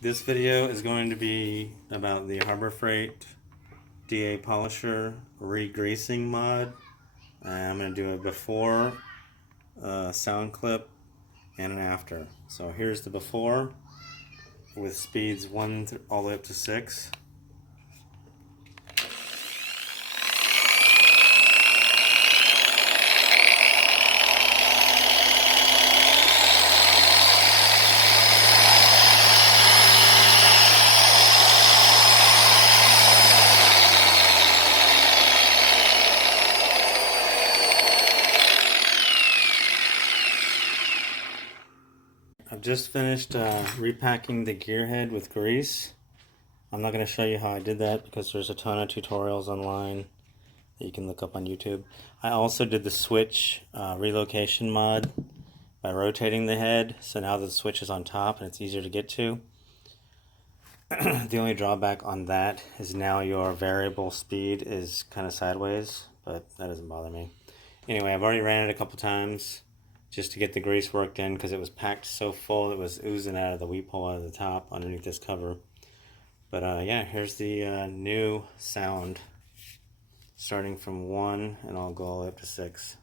This video is going to be about the Harbor Freight DA Polisher re-greasing mod. I'm going to do a before sound clip and an after. So here's the before with speeds 1 all the way up to 6. I've just finished repacking the gear head with grease. I'm not going to show you how I did that because there's a ton of tutorials online that you can look up on YouTube. I also did the switch relocation mod by rotating the head, so now the switch is on top and it's easier to get to. The only drawback on that is now your variable speed is kind of sideways, but that doesn't bother me. Anyway, I've already ran it a couple times just to get the grease worked in because it was packed so full it was oozing out of the weep hole at the top underneath this cover. But yeah, here's the new sound starting from 1 and I'll go all the way up to 6.